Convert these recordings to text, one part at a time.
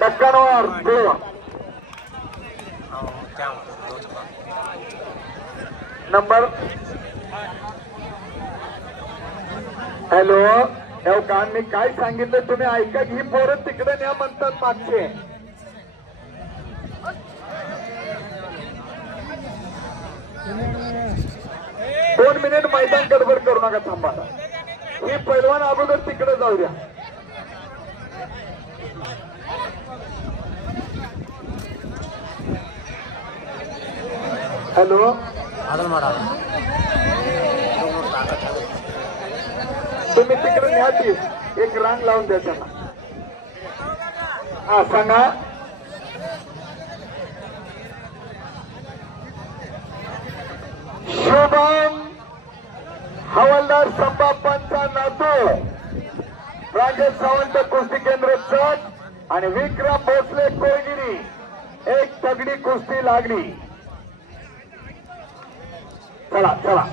टक्करवर number. Hello का मी काय सांगितलं तुम्ही ऐका. ही पोरं तिकडे न्या म्हणतात मागचे. दोन मिनिट मैदान गडबड करू नका, थांबा. ही पैलवान अगोदर तिकडे जाऊ द्या. हॅलो तुम्ही तिकडे न्या ती एक रांग लावून द्या त्यांना. हा सांगा. शुभम हवालदार संपापांचा नातू राजेश सावंत कुस्ती केंद्र चट आणि विक्रम भोसले कोळगिरी एक तगडी कुस्ती लागली. चला चला.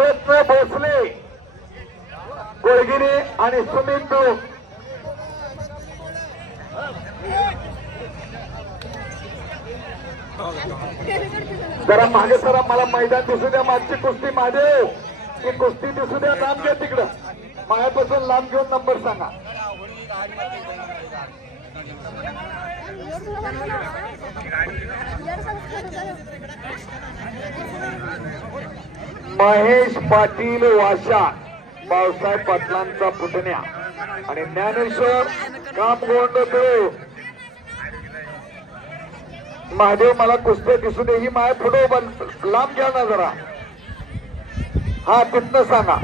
रत्न भोसले कोळगिरी आणि सुमित जरा मागे सरा. मला मैदान दिसू द्या. मागची कुस्ती महादेव ही कुस्ती दिसू द्या. लांब घ्या तिकडं. मायापासून लांब घेऊन नंबर सांगा. महेश पाटील वाशा बाळासाहेब पाटलांचा पुतण्या आणि ज्ञानेश्वर कामगोंड महादेव. मला कुस्त्या दिसू दे. ही माय पुढे लांब घ्या ना जरा. हा तिथनं सांगा.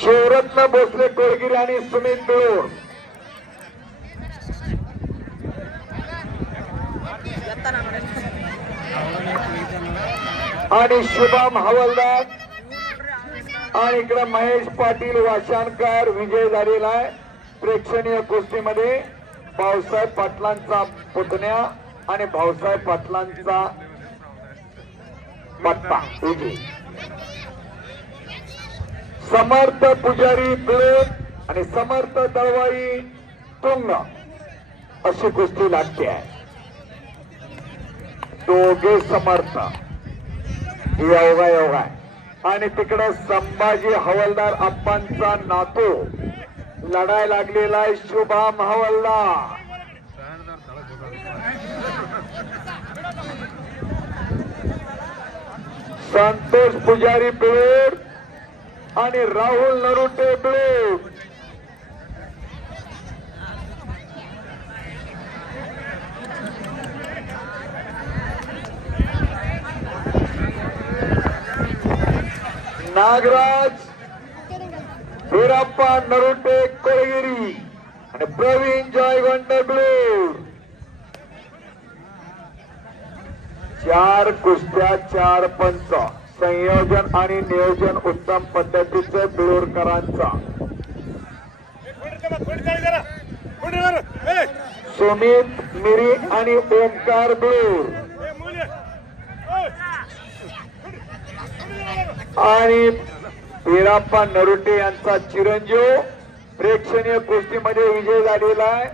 शिवरत्न भोसले कोळगिरी आणि सुमित बेळूर. आणि शुभम हवालदार आणि इकडे महेश पाटील वाशाणकर विजय झालेला आहे प्रेक्षणीय कुस्तीमध्ये. भाऊसाहेब पाटलांचा पुतण्या आणि भाऊसाहेब पाटलांचा पट्टा विजय. समर्थ पुजारी बिळूर आणि समर्थ दळवाई तुंग अशी कुस्ती लागते आहे. दोघे समर्थ योगा योगा. आणि तिकडं संभाजी हवालदार आप्पांचा नातू लढाई लागलेला आहे शुभम हवालदार. संतोष पुजारी बिळूर आणि राहुल नरुटे बिळूर. नागराज वीरप्पा नरुटे कोळगिरी आणि प्रवीण जयगोंड बिळूर. 4 कुस्त्या 4 पंच. संयोजन आणि नियोजन उत्तम पद्धतीचं बिळूरकरांचा. सुमित मिरी आणि ओंकार बिळूर आणि वीरप्पा नरुटे यांचा चिरंजीव प्रेक्षणीय कुस्तीमध्ये विजय झालेला आहे.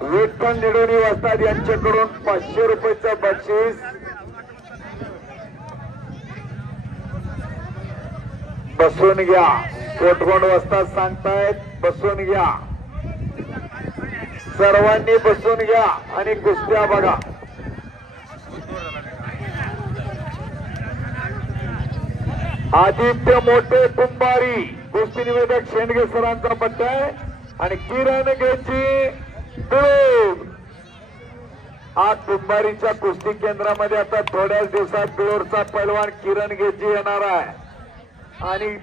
विठ्ठल निडोणी वस्ताद यांच्याकडून 500 रुपयाचं बक्षीस. बसून घ्या. कोटगोंड वस्ताद सांगतायत बसून घ्या. सर्वांनी बसून घ्या आणि कुस्त्या बघा. आदित्य मोठे कुंभारी कुस्ती निवेदक शेंडगे सरांचा पट्टा आहे आणि किरण गेची बिळूर. आज कुंभारीच्या कुस्ती केंद्रामध्ये आता थोड्याच दिवसात बिळूरचा पैलवान किरण गेची येणार आहे आणि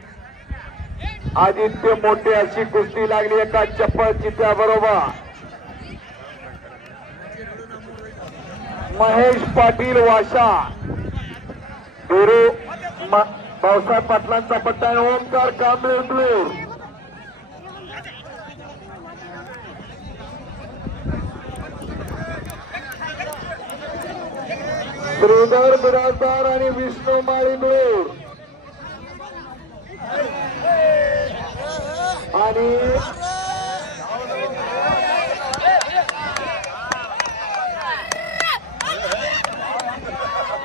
आदित्य मोठे अशी कुस्ती लागली एका चप्पल चित्या बरोबर. महेश पाटील वाशा भाऊसाहेब पाटलांचा पट्टा आहे. ओंकार कांबळे बिळूर. श्रीधर बिराजदार आणि विष्णू माळीनूर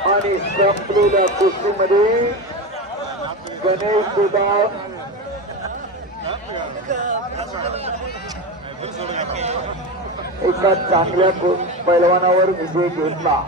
आणि संपलेल्या कुस्तीमध्ये गणेश दुधाळ एका चांगल्या पैलवानावर विजय घेतला.